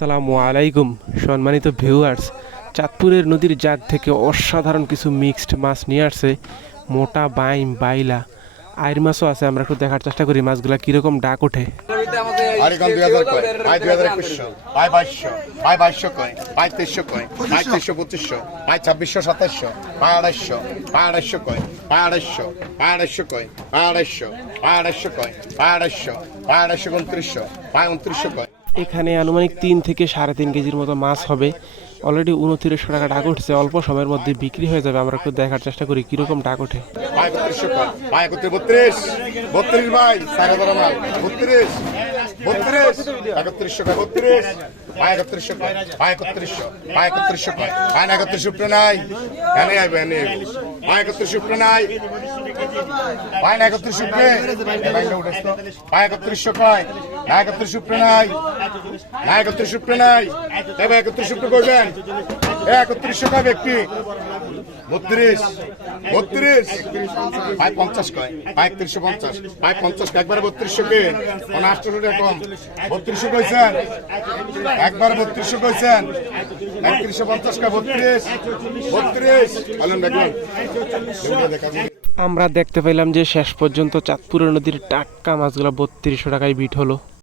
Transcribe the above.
আসসালামু আলাইকুম সম্মানিত ভিউয়ার্স, চাঁদপুরের নদীর জাগ থেকে অসাধারণ কিছু মিক্সড মাছ নিয়ে আসছে। মোটা বাইম, বাইলা, আইর মাছও আছে। আমরা একটু দেখার চেষ্টা করি মাছগুলা কিরকম ডাক ওঠে। আরিকান 2000 কয়, ভাই 2100, ভাই 2200, ভাই 2200 কয়, ভাই 2300 কয়, ভাই 2300 2500, ভাই 2600 2700, ভাই 2800, ভাই 2800 কয়, ভাই 2800, ভাই 2800 কয়, ভাই 2800, ভাই 2800 কয়, ভাই 2800, ভাই 2800 2900, ভাই 2900 কয়। এখানে আনুমানিক 3 থেকে 3.5 কেজির মতো মাছ হবে। অলরেডি 2900 টাকা ডাক উঠছে, অল্প সময়ের মধ্যে বিক্রি হয়ে যাবে। আমরা একটু দেখার চেষ্টা করি কিরকম ডাক ওঠে। ভাই 3100 কয়, ভাই 32, 32 ভাই 4000 মাল 32, 32, 3100 কয় 32, ভাই 3100 কয়, ভাই 3100, ভাই 3100 কয়, ভাই 3100 উপরে নাই, এনে আইবে এনে আইবে, ভাই 3100 উপরে নাই, ভাই 3100 উপরে, ভাই উঠেছ তো, ভাই 3100 কয়, ভাই 3100 উপরে নাই, ভাই 3100 উপরে নাই, ভাই 3100 উপরে কইবেন, 3100 কয় ব্যক্তি 32, 32, ভাই 50 কয়, ভাই 3150, ভাই 50 একবারে 3200 কে, মানে 800 টাকা কম, 3200 কইছেন, একবার 3200 কইছেন, 3150 কা 32, 32, বলেন দেখুন, আমরা দেখতে পেলাম যে শেষ পর্যন্ত চাঁদপুরের নদীর টাটকা মাছগুলো 3200 টাকায় বিট হলো।